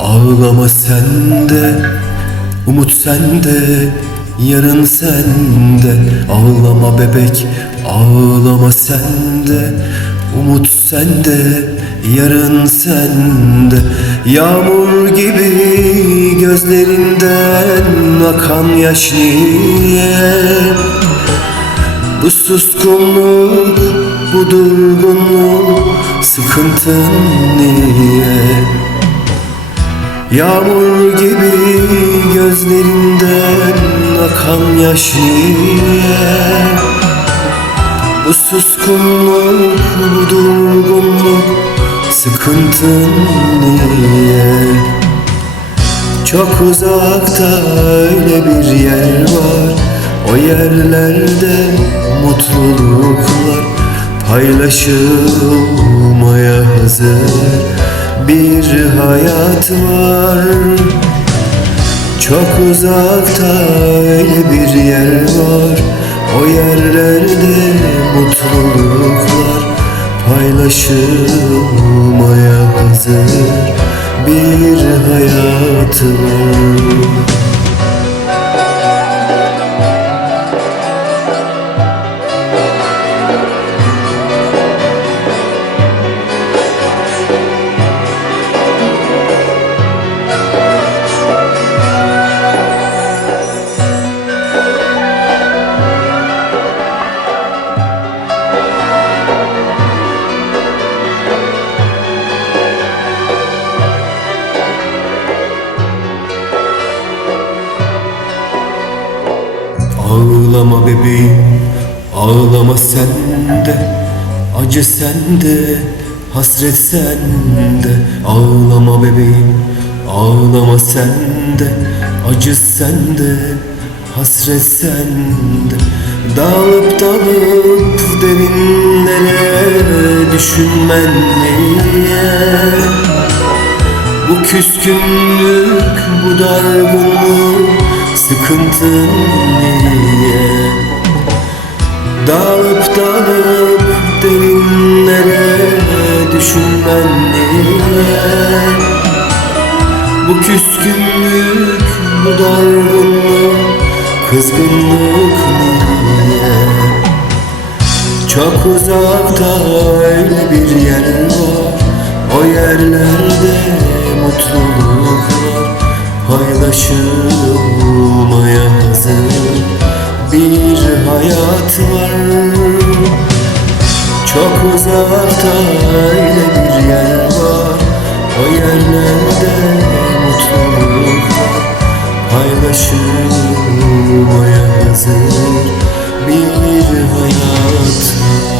Ağlama sende. Umut sende Yarın sende. Ağlama bebek Ağlama sende. Umut sende Yarın sende. Yağmur gibi gözlerinden akan yaş niye? Bu suskunluk, bu durgunluk, sıkıntın niye? Yağmur gibi gözlerinden akan yaş niye? Bu suskunluk, bu durgunluk, sıkıntın niye? Çok uzakta öyle bir yer var O yerlerde mutluluklar Paylaşılmaya hazır bir hayat var. Çok uzakta öyle bir yer var. O yerlerde mutluluklar Paylaşılmaya hazır bir hayat var Ağlama bebeğim, ağlama sende. Acı sende, hasret sende. Ağlama bebeğim, ağlama sende. Acı sende, hasret sende. Dağılıp dalıp derinlere düşünmen niye? Bu küskünlük, bu dargınlık, sıkıntın niye? Dağılıp dalıp derinlere düşünmen niye? Bu küskünlük, bu dargınlık, kızgınlık niye? Çok uzakta öyle bir yer var O yerlerde mutluluklar Paylaşılmaya hazır bir hayat var. Çok uzakta öyle bir yer var. O yerlerde mutluluklar Paylaşılmaya hazır bir hayat var